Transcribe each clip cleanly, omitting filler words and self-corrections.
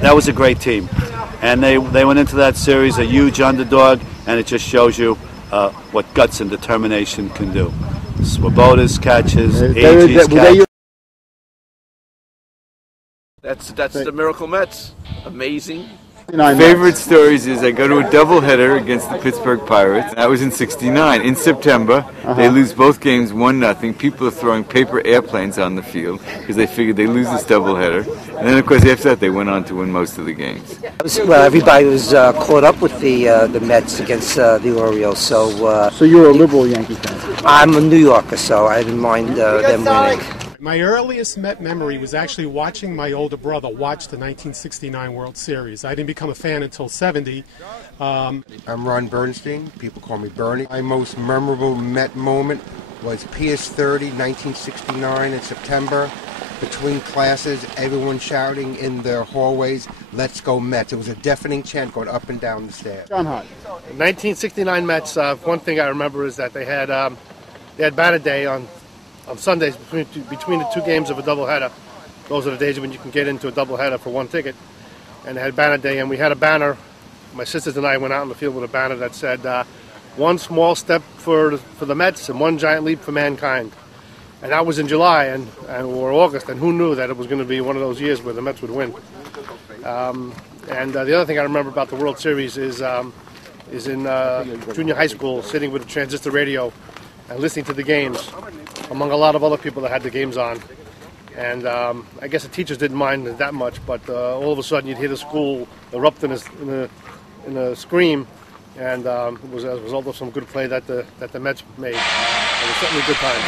That was a great team, and they went into that series a huge underdog, and it just shows you what guts and determination can do. Swoboda's catches, AG's catches. That's the Miracle Mets. Amazing. Favorite stories is I go to a doubleheader against the Pittsburgh Pirates. That was in '69. In September, they lose both games 1-0. People are throwing paper airplanes on the field because they figured they lose this doubleheader. And then, of course, after that, they went on to win most of the games. Well, everybody was caught up with the Mets against the Orioles. So you're a liberal Yankee fan? I'm a New Yorker, so I didn't mind them winning. My earliest Met memory was actually watching my older brother watch the 1969 World Series. I didn't become a fan until '70. I'm Ron Bernstein. People call me Bernie. My most memorable Met moment was PS 30, 1969 in September. Between classes, everyone shouting in their hallways, "Let's go Mets." It was a deafening chant going up and down the stairs. John Hart. 1969 Mets, one thing I remember is that they had banner day on Sundays between the two games of a doubleheader. Those are the days when you can get into a doubleheader for one ticket. And they had banner day, and we had a banner. My sisters and I went out in the field with a banner that said, "One small step for the Mets and one giant leap for mankind." And that was in July or August, and who knew that it was going to be one of those years where the Mets would win. The other thing I remember about the World Series is in junior high school, sitting with a transistor radio and listening to the games, among a lot of other people that had the games on. And I guess the teachers didn't mind it that much, but all of a sudden you'd hear the school erupt in a scream, and it was as a result of some good play that the Mets made. It was certainly good times.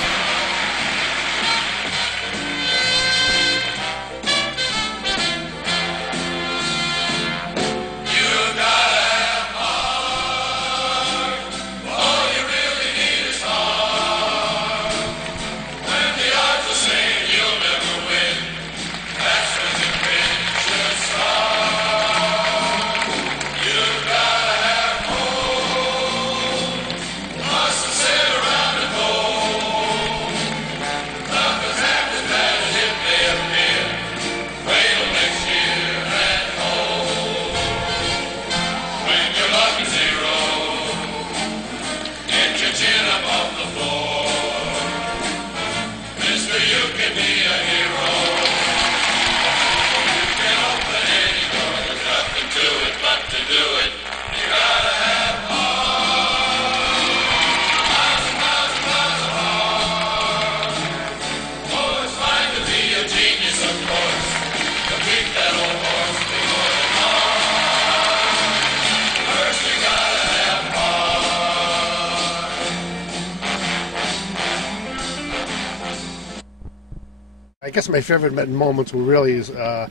I guess my favorite Met moments were really, of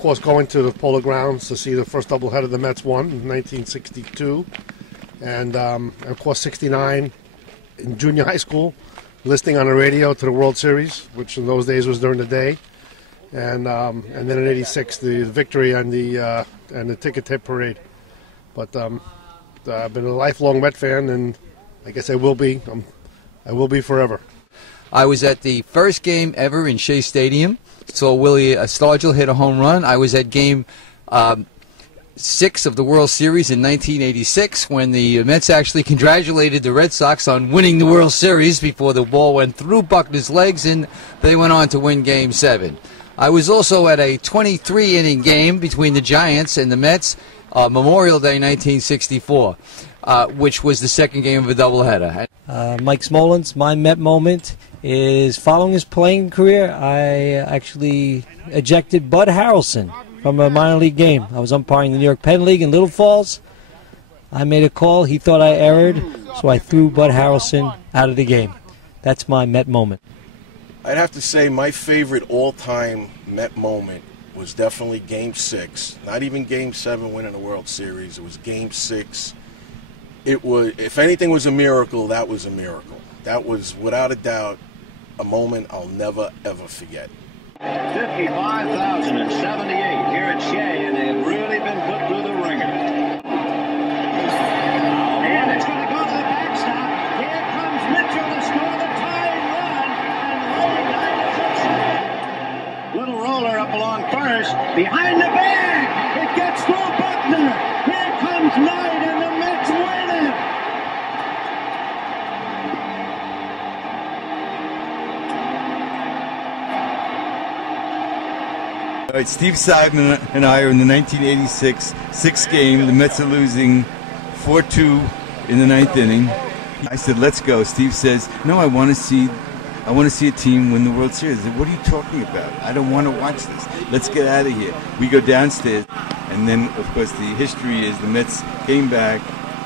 course, going to the Polo Grounds to see the first doubleheader the Mets won in 1962, and of course '69 in junior high school, listening on the radio to the World Series, which in those days was during the day, and then in '86 the victory and the ticket tape parade. But I've been a lifelong Met fan, and I guess I will be. I will be forever. I was at the first game ever in Shea Stadium. Saw Willie Stargell hit a home run. I was at game 6 of the World Series in 1986 when the Mets actually congratulated the Red Sox on winning the World Series before the ball went through Buckner's legs and they went on to win Game 7. I was also at a 23-inning game between the Giants and the Mets, Memorial Day 1964, which was the second game of a doubleheader. Mike Smolens, my Met moment is following his playing career, I actually ejected Bud Harrelson from a minor league game. I was umpiring the New York Penn League in Little Falls. I made a call. He thought I erred, so I threw Bud Harrelson out of the game. That's my Met moment. I'd have to say my favorite all-time Met moment was definitely Game 6. Not even Game 7 winning the World Series. It was Game 6. It was, if anything was a miracle, that was a miracle. That was, without a doubt, a moment I'll never, ever forget. 55,078 here at Shea, and they've really been put through the ringer. And it's going to go to the backstop. Here comes Mitchell to score the tying run. And Ray Knight is upset. Little roller up along first. Behind the back. It gets through Buckner. Here comes Knight, and the Mets win it. All right, Steve Seidman and I are in the 1986 sixth game. The Mets are losing 4-2 in the ninth inning. I said, "Let's go." Steve says, "No, I want to see a team win the World Series." I said, "What are you talking about? I don't want to watch this. Let's get out of here." We go downstairs, and then, of course, the history is the Mets came back,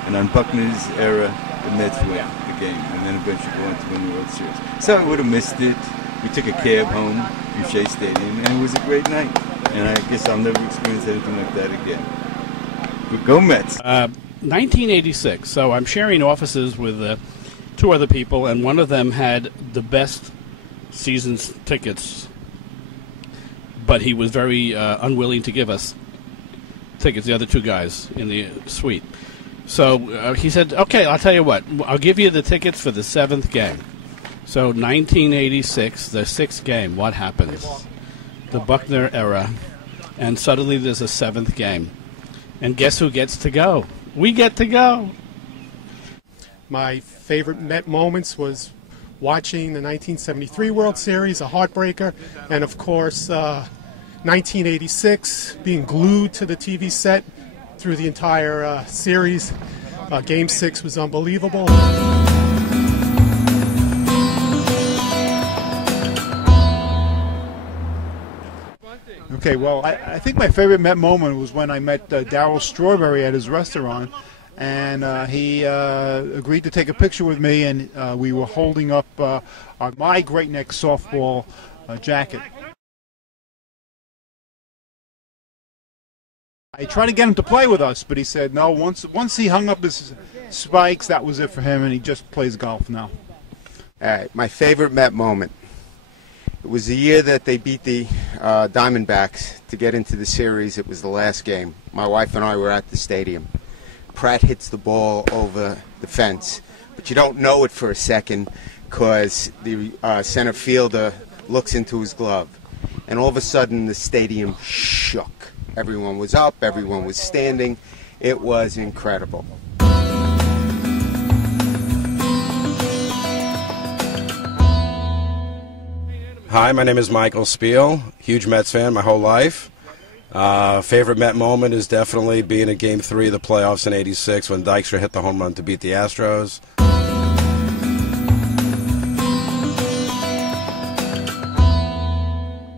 and on Buckner's era, the Mets win the game, and then eventually go on to win the World Series. So I would have missed it. We took a cab home from Shea Stadium, and it was a great night. And I guess I'll never experience anything like that again. But go Mets! 1986. So I'm sharing offices with two other people, and one of them had the best season's tickets, but he was very unwilling to give us tickets, the other two guys in the suite. So he said, "Okay, I'll tell you what. I'll give you the tickets for the seventh game." So 1986, the sixth game, what happens? The Buckner era, and suddenly there's a seventh game. And guess who gets to go? We get to go. My favorite Met moments was watching the 1973 World Series, a heartbreaker, and of course 1986, being glued to the TV set through the entire series. Game 6 was unbelievable. Okay, well, I think my favorite Met moment was when I met Darryl Strawberry at his restaurant, and he agreed to take a picture with me, and we were holding up my Great Neck softball jacket. I tried to get him to play with us, but he said no. Once he hung up his spikes, that was it for him, and he just plays golf now. All right, my favorite Met moment. It was the year that they beat the Diamondbacks to get into the series. It was the last game. My wife and I were at the stadium. Pratt hits the ball over the fence, but you don't know it for a second because the center fielder looks into his glove. And all of a sudden, the stadium shook. Everyone was up. Everyone was standing. It was incredible. Hi, my name is Michael Spiel, huge Mets fan my whole life. Favorite Met moment is definitely being in Game 3 of the playoffs in '86 when Dykstra hit the home run to beat the Astros.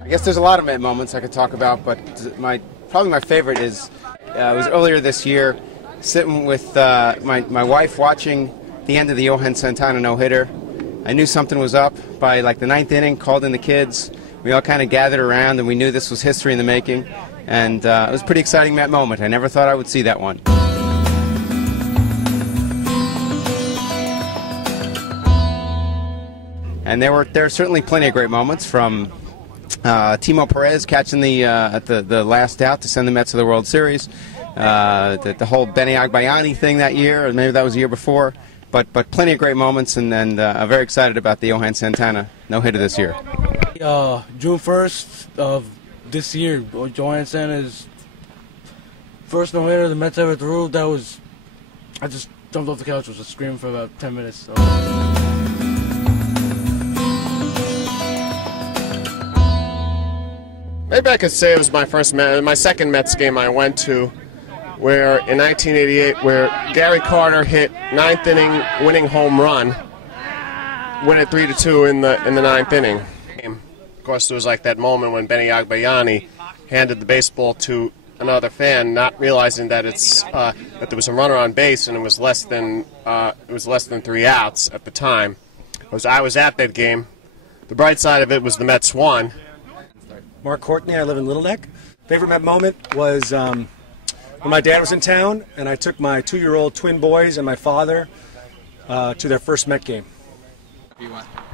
I guess there's a lot of Met moments I could talk about, but probably my favorite is it was earlier this year, sitting with my wife watching the end of the Johan Santana no-hitter. I knew something was up by like the ninth inning, called in the kids. We all kind of gathered around, and we knew this was history in the making. And it was a pretty exciting Met moment. I never thought I would see that one. And there are certainly plenty of great moments, from Timo Perez catching at the last out to send the Mets to the World Series, the whole Benny Agbayani thing that year, or maybe that was the year before. But plenty of great moments, and I'm very excited about the Johan Santana no-hitter this year. June 1st of this year, Johan Santana's first no-hitter the Mets ever threw. I just jumped off the couch, was screaming for about 10 minutes. So. Maybe I could say it was my second Mets game I went to, where in 1988, where Gary Carter hit ninth inning winning home run, win it 3-2 in the ninth inning. Of course, there was like that moment when Benny Agbayani handed the baseball to another fan, not realizing that that there was a runner on base and it was less than 3 outs at the time. I was at that game. The bright side of it was the Mets won. Mark Courtney, I live in Little Neck. Favorite Met moment was when my dad was in town, and I took my 2-year-old twin boys and my father to their first Met game.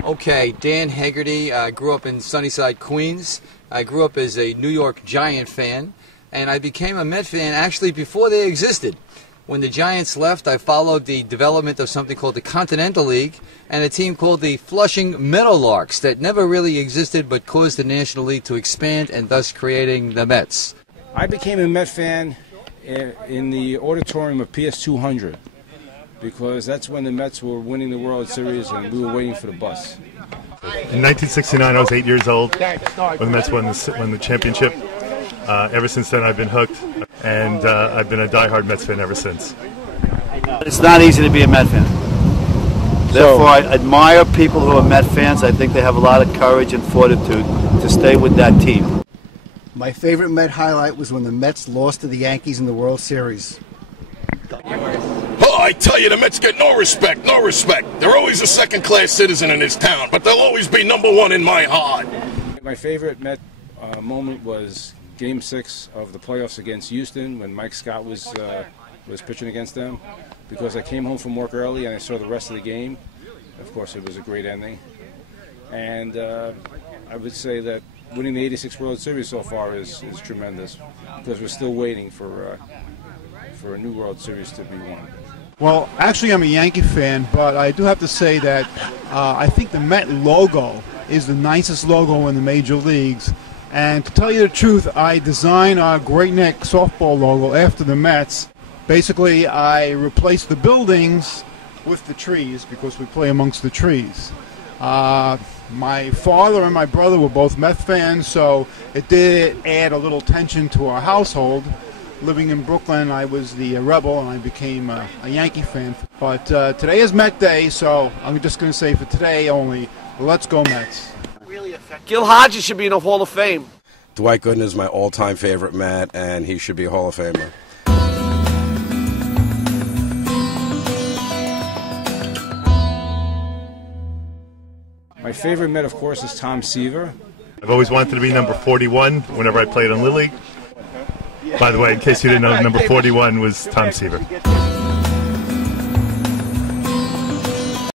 Okay, Dan Haggerty. I grew up in Sunnyside, Queens. I grew up as a New York Giant fan, and I became a Met fan actually before they existed. When the Giants left, I followed the development of something called the Continental League and a team called the Flushing Meadowlarks that never really existed but caused the National League to expand and thus creating the Mets. I became a Met fan in the auditorium of PS 200 because that's when the Mets were winning the World Series and we were waiting for the bus. In 1969, I was 8 years old when the Mets won the championship. Ever since then, I've been hooked, and I've been a diehard Mets fan ever since. It's not easy to be a Met fan. Therefore, I admire people who are Met fans. I think they have a lot of courage and fortitude to stay with that team. My favorite Met highlight was when the Mets lost to the Yankees in the World Series. Oh, I tell you, the Mets get no respect, no respect. They're always a second-class citizen in this town, but they'll always be #1 in my heart. My favorite Met moment was Game 6 of the playoffs against Houston when Mike Scott was pitching against them, because I came home from work early and I saw the rest of the game. Of course, it was a great ending. And I would say that winning the '86 World Series so far is tremendous, because we're still waiting for a new World Series to be won. Well, actually, I'm a Yankee fan, but I do have to say that I think the Met logo is the nicest logo in the major leagues. And to tell you the truth, I designed our Great Neck softball logo after the Mets. Basically, I replaced the buildings with the trees because we play amongst the trees. My father and my brother were both Mets fans, so it did add a little tension to our household. Living in Brooklyn, I was the rebel, and I became a Yankee fan. But today is Met Day, so I'm just going to say for today only, let's go Mets. Gil Hodges should be in the Hall of Fame. Dwight Gooden is my all-time favorite Met, and he should be a Hall of Famer. My favorite Met, of course, is Tom Seaver. I've always wanted to be number 41 whenever I played on Little League. By the way, in case you didn't know, number 41 was Tom Seaver.